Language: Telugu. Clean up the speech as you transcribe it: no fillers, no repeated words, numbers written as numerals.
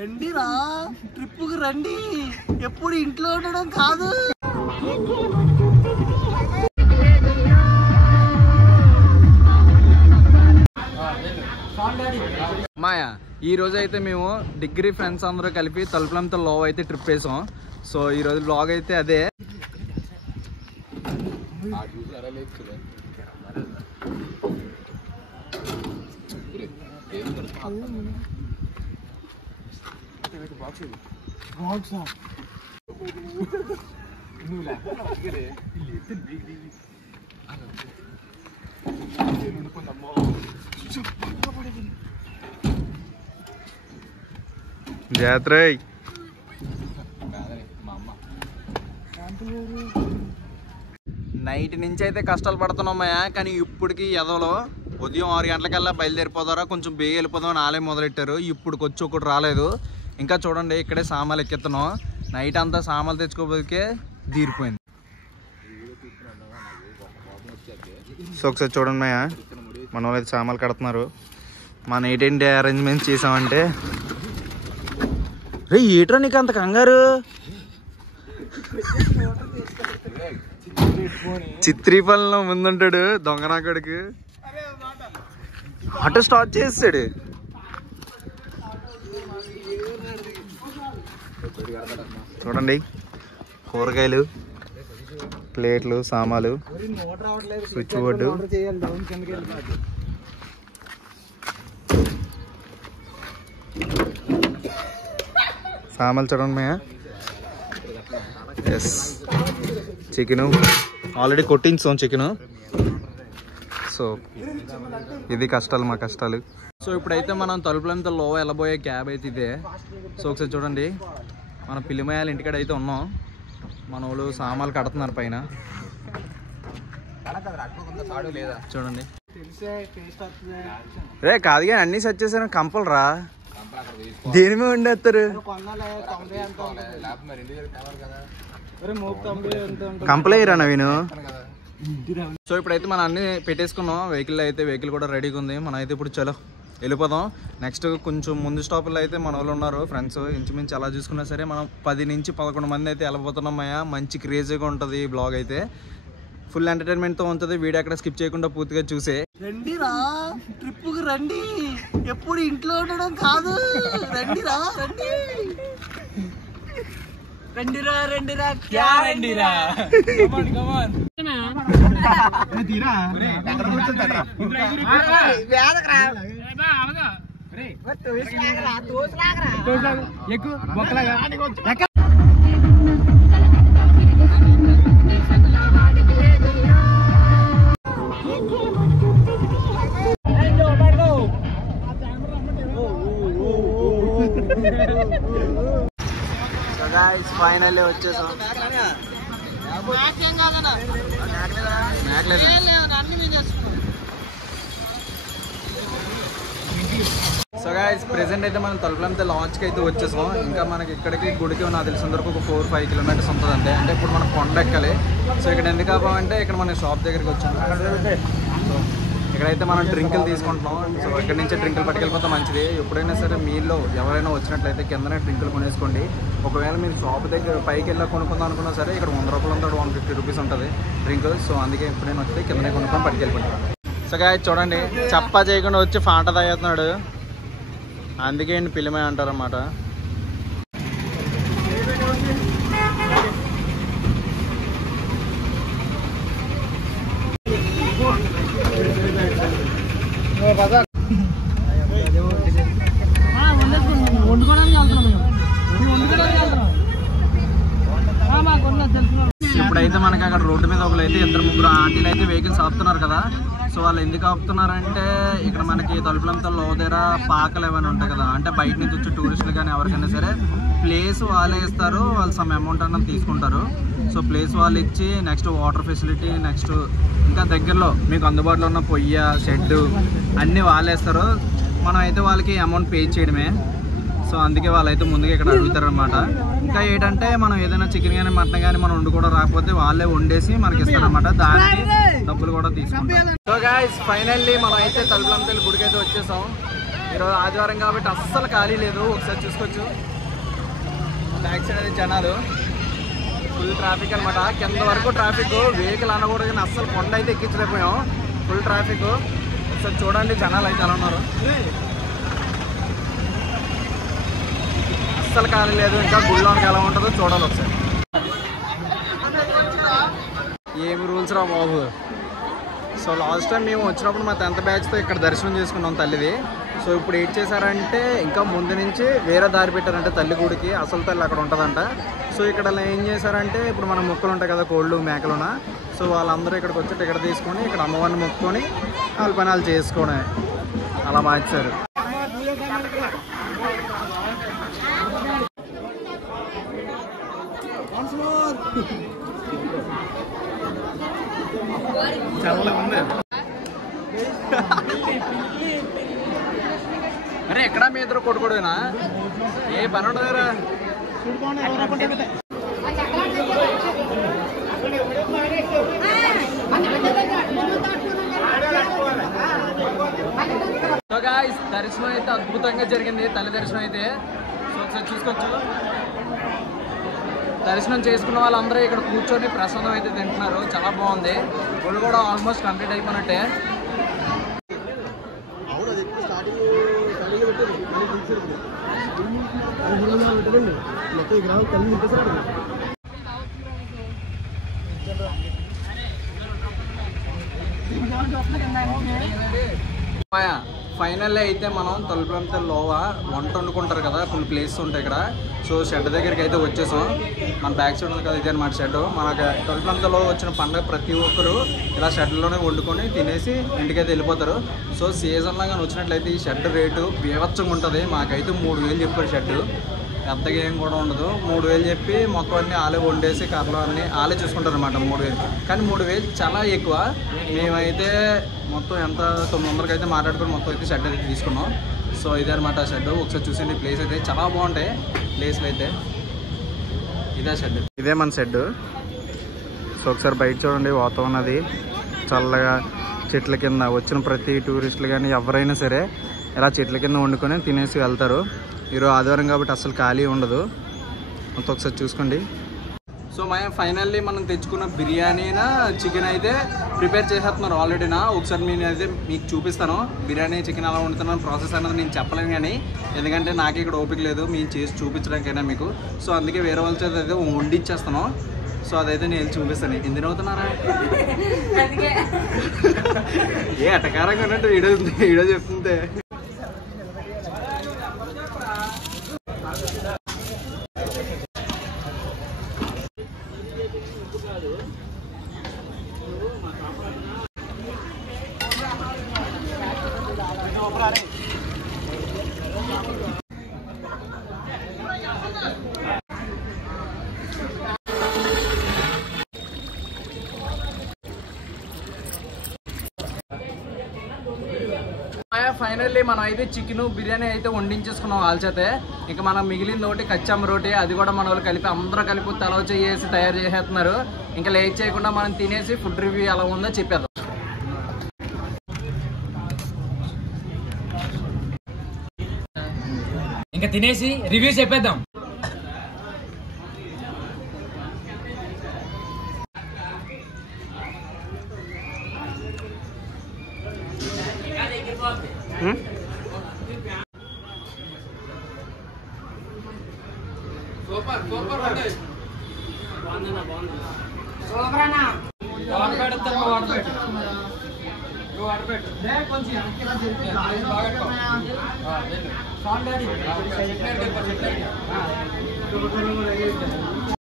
రండిరా ట్రిప్పుకి రండి, ఎప్పుడు ఇంట్లో ఉండడం కాదు. మాయా ఈ రోజు అయితే మేము డిగ్రీ ఫ్రెండ్స్ అందరూ కలిపి తలుపులంతా లో అయితే ట్రిప్ వేసాం. సో ఈ రోజు బ్లాగ్ అయితే అదే. జాత్ర నైట్ నుంచి అయితే కష్టాలు పడుతున్నామయ్యా. కానీ ఇప్పటికి ఎదవలో ఉదయం 6 గంటలకల్లా బయలుదేరిపోతారా, కొంచెం బేగ వెళ్ళిపోదాం నాలే మొదలెట్టారు. ఇప్పుడుకి వచ్చి ఒకటి రాలేదు. ఇంకా చూడండి ఇక్కడే సామాన్లు ఎక్కిస్తున్నాం. నైట్ అంతా సామాన్లు తెచ్చుకోబోదికే తీరిపోయింది. సో ఒకసారి చూడండి మయ్య, మన వాళ్ళు అయితే సామాన్లు కడుతున్నారు. మన ఏంటంటే అరేంజ్మెంట్స్ చేసామంటే రే ఏట్రా నీకు అంత కంగారు? చిత్రీపల్లిలో ముందుంటాడు దొంగనాకడికి. ఆటో స్టార్ట్ చేస్తాడు. చూడండి కూరగాయలు, ప్లేట్లు, సామాలు, స్విచ్ బోర్డు. సామాన్లు చూడండి మయ్య. ఎస్ చికెను ఆల్రెడీ కొట్టించాం చికెను. సో ఇది కష్టాలు మా కష్టాలు. సో ఇప్పుడైతే మనం తలుపులంతా లో వెళ్ళబోయే క్యాబ్ అయితే ఇదే. సో ఒకసారి చూడండి మన పిల్లిమయాల ఇంటికాడ అయితే ఉన్నాం. మన వాళ్ళు సామాన్లు కడుతున్నారు పైన. చూడండి రే కాదు కానీ అన్నీ సెట్ చేశారు. కంపలు రా దేని మీద ఉండేస్తారు. కంపలేయరా నవీను. సో ఇప్పుడైతే మనం అన్ని పెట్టేసుకున్నాం. వెహికల్ కూడా రెడీగా ఉంది. మనం అయితే ఇప్పుడు చలో వెళ్ళిపోదాం. నెక్స్ట్ కొంచెం ముందు స్టాప్లో అయితే మన వాళ్ళు ఉన్నారు ఫ్రెండ్స్. ఇంచుమించు అలా చూసుకున్నా సరే మనం 10 నుంచి 11 మంది అయితే వెళ్ళిపోతున్నాం అయ్యా. మంచి క్రేజీగా ఉంటుంది ఈ బ్లాగ్ అయితే. ఫుల్ ఎంటర్టైన్మెంట్తో ఉంటుంది. వీడియో అక్కడ స్కిప్ చేయకుండా పూర్తిగా చూసే రండిరా ట్రిప్పుకి రండి, ఎప్పుడు ఇంట్లో ఉండడం కాదు. రండిరా రండి, రండిరా రండిరా క్యా రండిరా. ఫైనల్లీ వచ్చేసాం. సో గైస్ ప్రెసెంట్ అయితే మనం తలుపులంతా లాంచ్కి అయితే వచ్చేసాం. ఇంకా మనకి ఇక్కడికి గుడికి నాకు తెలిసిన వరకు ఒక 4-5 కిలోమీటర్స్ ఉంటుంది అంతే. అంటే ఇప్పుడు మనం కొండ ఎక్కాలి. సో ఇక్కడ ఎందుకు కావాలంటే ఇక్కడ మన షాప్ దగ్గరికి వచ్చాము. సో ఇక్కడైతే మనం డ్రింకులు తీసుకుంటున్నాం. సో ఇక్కడ నుంచి డ్రింకులు పట్టుకెళ్ళిపోతే మంచిది. ఎప్పుడైనా సరే మీలో ఎవరైనా వచ్చినట్లయితే కిందనే డ్రింకులు కొనేసుకోండి. ఒకవేళ మీరు షాప్ దగ్గర పైకి వెళ్ళి కొనుక్కుందాం అనుకున్నా సరే ఇక్కడ 100 రూపాయలు ఉంటుంది, 150 రూపీస్ ఉంటుంది డ్రింక్. సో అందుకే ఎప్పుడైనా వస్తే కిందనే కొనుక్కొని పట్టుకెళ్ళిపోతాం. సో గాయస్ చూడండి చప్పా చేయకుండా వచ్చి ఫాంటా తాగుతున్నాడు. అందుకే పిలిమే అంటారన్నమాట. ఇప్పుడైతే మనకి అక్కడ రోడ్డు మీద ఒకరైతే 2-3 ఆంటీలు అయితే వెహికల్స్ ఆపుతున్నారు కదా. సో వాళ్ళు ఎందుకు ఆపుతున్నారంటే ఇక్కడ మనకి తలుపులంతా లోదేర పాకలు ఏమైనా ఉంటాయి కదా. అంటే బయట నుంచి వచ్చి టూరిస్టులు కానీ ఎవరికైనా సరే ప్లేస్ వాళ్ళే ఇస్తారు. వాళ్ళు సమ్ అమౌంట్ అన్నది తీసుకుంటారు. సో ప్లేస్ వాళ్ళు ఇచ్చి నెక్స్ట్ వాటర్ ఫెసిలిటీ, నెక్స్ట్ ఇంకా దగ్గరలో మీకు అందుబాటులో ఉన్న పొయ్య, షెడ్ అన్నీ వాళ్ళే ఇస్తారు. మనం అయితే వాళ్ళకి అమౌంట్ పే చేయడమే. సో అందుకే వాళ్ళైతే ముందుగా ఇక్కడ అడుగుతారనమాట. ఇంకా ఏంటంటే మనం ఏదైనా చికెన్ కానీ మటన్ కానీ మనం వండుకోవడం రాకపోతే వాళ్ళే వండేసి మనకి ఇస్తారనమాట. దానికి డబ్బులు కూడా తీసుకుంటాం. సో గైస్ ఫైనల్లీ మనం అయితే తలుపులంతా గుడికి అయితే వచ్చేసాం. ఈరోజు ఆదివారం కాబట్టి అస్సలు ఖాళీ లేదు. ఒకసారి చూసుకోవచ్చు బ్యాక్ సైడ్ అది జనాలు, ఫుల్ ట్రాఫిక్ అనమాట. కింద వరకు ట్రాఫిక్, వెహికల్ అనకూడదు కానీ అస్సలు కొండ అయితే ఎక్కించలేకపోయాం, ఫుల్ ట్రాఫిక్. ఒకసారి చూడండి జనాలు అయితే ఎలా ఉన్నారు, అస్సలు ఖాళీ లేదు. ఇంకా గుళ్ళోనికి ఎలా ఉంటుందో చూడాలి ఒకసారి. ఏమి రూల్స్ రా బాబు. సో లాస్ట్ టైం మేము వచ్చినప్పుడు మా 10th బ్యాచ్తో ఇక్కడ దర్శనం చేసుకున్నాం తల్లిది. సో ఇప్పుడు ఏం చేశారంటే ఇంకా ముందు నుంచి వేరే దారి పెట్టారంటే తల్లి గుడికి, అసలు తల్లి అక్కడ ఉంటుందంట. సో ఇక్కడ ఏం చేశారంటే ఇప్పుడు మన మొక్కలు ఉంటాయి కదా, కోళ్ళు మేకలున, సో వాళ్ళందరూ ఇక్కడికి వచ్చి టికెట్ తీసుకొని ఇక్కడ అమ్మవారిని మొక్కుకొని వాళ్ళ పని వాళ్ళు చేసుకోవడం అలా మార్చారు. చల్లగా ఉంది. అరే ఎక్కడా మీ ఇద్దరు కొట్టుకోడేనా, ఏ పని ఉండదురా. సో గాయ్స్ దర్శనం అయితే అద్భుతంగా జరిగింది, తల్లి దర్శనం అయితే. సో ఒకసారి చూసుకోవచ్చు. దర్శనం చేసుకున్న వాళ్ళందరూ ఇక్కడ కూర్చొని ప్రసాదం అయితే తింటున్నారు, చాలా బాగుంది. గుడి కూడా ఆల్మోస్ట్ కంప్లీట్ అయిపోయినట్టే. ఫైనల్లీ అయితే మనం తొలిపంత లోవా వంట వండుకుంటారు కదా, కొన్ని ప్లేసెస్ ఉంటాయి ఇక్కడ. సో షెడ్ దగ్గరికి అయితే వచ్చేసాం. మన బ్యాక్ సైడ్ ఉంది కదా, ఇదే అనమాట షెడ్. మనకు తొలిపంతలో వచ్చిన పండుగ ప్రతి ఒక్కరు ఇలా షెడ్లోనే వండుకొని తినేసి ఇంటికైతే వెళ్ళిపోతారు. సో సీజన్లో కానీ వచ్చినట్లయితే ఈ షెడ్ రేటు బీభత్సంగా ఉంటుంది. మాకైతే 3000 చెప్పారు షెడ్, పెద్దగా ఏం కూడా ఉండదు. 3000 చెప్పి మొత్తం అన్నీ ఆలే వండేసి కర్రలు అన్నీ ఆలే చూసుకుంటారు అనమాట. 3000 కానీ 3000 చాలా ఎక్కువ. మేమైతే మొత్తం ఎంత 900కి అయితే మాట్లాడుకొని మొత్తం అయితే షెడ్ అయితే తీసుకున్నాం. సో ఇదే అనమాట షెడ్. ఒకసారి చూసండి, ప్లేస్ అయితే చాలా బాగుంటాయి ప్లేస్లు అయితే. ఇదే షెడ్, ఇదే మన షెడ్. సో ఒకసారి బయట చూడండి, వాతావరణం అది చల్లగా, చెట్ల కింద వచ్చిన ప్రతి టూరిస్టులు కానీ ఎవరైనా సరే ఇలా చెట్ల కింద వండుకొని తినేసి వెళ్తారు. ఈరోజు ఆదివారం కాబట్టి అసలు ఖాళీ ఉండదు. మొత్తం ఒకసారి చూసుకోండి. సో ఫైనల్లీ మనం తెచ్చుకున్న బిర్యానీనా చికెన్ అయితే ప్రిపేర్ చేసేస్తున్నారు ఆల్రెడీనా. ఒకసారి నేను అయితే మీకు చూపిస్తాను బిర్యానీ చికెన్ ఎలా వండుతున్నాను. ప్రాసెస్ అనేది నేను చెప్పలేను కానీ, ఎందుకంటే నాకు ఇక్కడ ఓపిక లేదు మేము చేసి చూపించడానికైనా మీకు. సో అందుకే వేరే వాళ్ళ చేత అయితే వండిచ్చేస్తాను. సో అదైతే నేను చూపిస్తాను. ఎందుకు అవుతున్నారా ఏ అటకారంగా ఉన్నట్టు వీడియో చెప్తుంటే. ఫైనల్లీ మనం అయితే చికెన్ బిర్యానీ అయితే వండించేసుకున్నాం వాళ్ళ చేతే. ఇంకా మనం మిగిలిన ఒకటి కచ్చమ్మ రోటీ, అది కూడా మన వాళ్ళు కలిపి అందరూ కలిపి తలవ చేసి తయారు చేసేస్తున్నారు. ఇంకా లేట్ చేయకుండా మనం తినేసి ఫుడ్ రివ్యూ ఎలా ఉందో చెప్పేద్దాం. ఇంకా తినేసి రివ్యూ చెప్పేద్దాం. కొంచెం